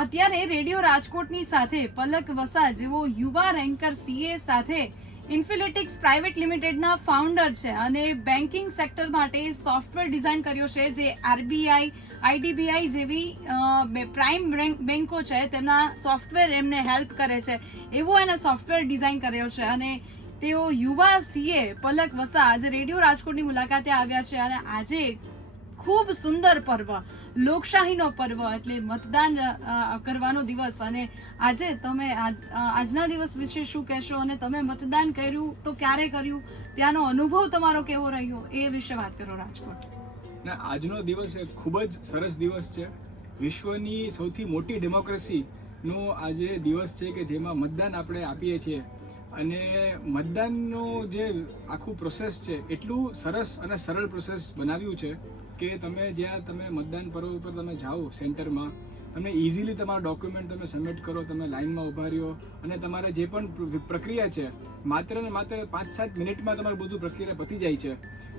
અત્યારે રેડિયો રાજકોટની સાથે પલક વસા જેવો યુવા રેન્કર સીએ સાથે ઇન્ફિલિટિક્સ પ્રાઇવેટ લિમિટેડના ફાઉન્ડર છે અને બેન્કિંગ સેક્ટર માટે સોફ્ટવેર ડિઝાઇન કર્યો છે જે આરબીઆઈ આઈડીબીઆઈ જેવી પ્રાઇમ બેન્કો છે તેમના સોફ્ટવેર એમને હેલ્પ કરે છે એવો એને સોફ્ટવેર ડિઝાઇન કર્યો છે અને તેઓ યુવા સીએ પલક વસા આજે રેડિયો રાજકોટની મુલાકાતે આવ્યા છે અને આજે ખૂબ સુંદર પર્વ લોકશાહીનો પર્વ એટલે મતદાન કરવાનો દિવસ અને આજે તમે આજના દિવસ વિશે શું કહેશો અને તમે મતદાન કર્યું તો ક્યારે કર્યું ત્યાંનો અનુભવ તમારો કેવો રહ્યો એ વિશે વાત કરો રાજકોટ ના આજનો દિવસ ખૂબ જ સરસ દિવસ છે વિશ્વની સૌથી મોટી ડેમોક્રેસીનો આજે દિવસ છે કે જેમાં મતદાન આપણે આપીએ છીએ અને મતદાનનો જે આખું પ્રોસેસ છે એટલું સરસ અને સરળ પ્રોસેસ બનાવ્યું છે કે તમે જ્યાં તમે મતદાન પર્વ ઉપર તમે જાઓ સેન્ટરમાં તમે ઇઝીલી તમારા ડોક્યુમેન્ટ તમે સબમિટ કરો તમે લાઇનમાં ઊભા રહ્યો અને તમારે જે પણ પ્રક્રિયા છે માત્ર ને માત્ર 5-7 મિનિટમાં તમારું બધું પ્રક્રિયા પતી જાય છે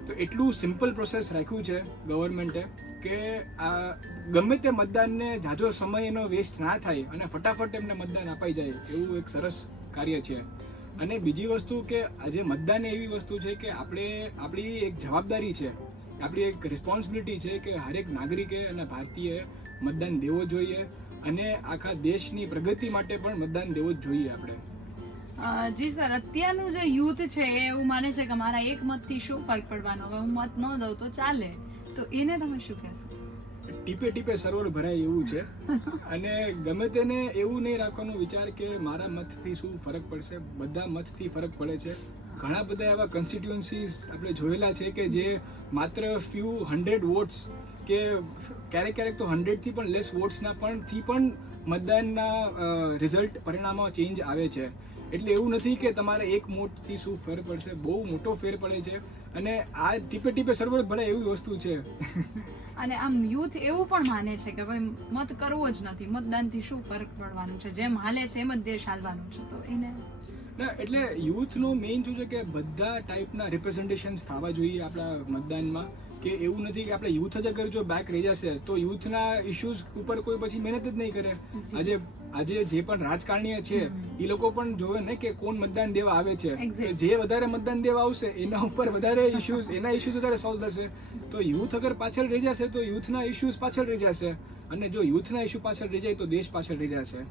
તો એટલું સિમ્પલ પ્રોસેસ રાખ્યું છે ગવર્મેન્ટે કે આ ગમે તે મતદાનને ઝાઝો સમય એનો વેસ્ટ ના થાય અને ફટાફટ એમને મતદાન અપાઈ જાય એવું એક સરસ કાર્ય છે અને બીજી વસ્તુ કે આજે મતદાન એવી વસ્તુ છે કે આપણી એક જવાબદારી છે આપણી એક રિસ્પોન્સિબિલિટી છે કે હરેક નાગરિકે અને ભારતીય મતદાન દેવો જોઈએ અને આખા દેશની પ્રગતિ માટે પણ મતદાન દેવો જ જોઈએ આપણે જી સર અત્યારનું જે યુથ છે એ એવું માને છે કે મારા એક મતથી શું ફરક પડવાનો હવે હું મત ન દઉં તો ચાલે તો એને તમે શું કહેશો ટીપે ટીપે સરોવર ભરાય એવું છે અને ગમે તેને એવું નહીં રાખવાનો વિચાર કે મારા મતથી શું ફરક પડશે બધા મતથી ફરક પડે છે ઘણા બધા એવા કોન્સ્ટિટ્યુઅન્સીસ આપણે જોયેલા છે કે જે માત્ર ફ્યુ 100 વોટ્સ કે ક્યારેક તો 100થી પણ લેસ વોટ્સના પણ મતદાનના રિઝલ્ટ પરિણામો ચેન્જ આવે છે એટલે એવું નથી કે તમારે એક વોટથી શું ફેર પડશે બહુ મોટો ફેર પડે છે અને આ ટીપે ટીપે સરોવર ભરાય એવી વસ્તુ છે અને આમ યુથ એવું પણ માને છે કે ભાઈ મત કરવો જ નથી મતદાનથી શું ફરક પડવાનું છે જેમ હાલે છે એમ જ દેશ હાલવાનું છે તો એને ના એટલે યુથનો મેઇન શું છે કે બધા ટાઈપના રિપ્રેઝન્ટેશન્સ થવા જોઈએ આપણા મતદાનમાં કે એવું નથી કે આપણે યુથ જ અગર જો બેક રહી જશે તો યુથના ઇશ્યુઝ ઉપર કોઈ પછી મહેનત જ નહીં કરે આજે જે પણ રાજકારણીય છે એ લોકો પણ જોવે ને કે કોણ મતદાન દેવા આવે છે જે વધારે મતદાન દેવા આવશે એના ઉપર વધારે એના ઇશ્યુઝ વધારે સોલ્વ થશે તો યુથ અગર પાછળ રહી જશે તો યુથના ઇશ્યુઝ પાછળ રહી જશે અને જો યુથના ઇશ્યુ પાછળ રહી જાય તો દેશ પાછળ રહી જશે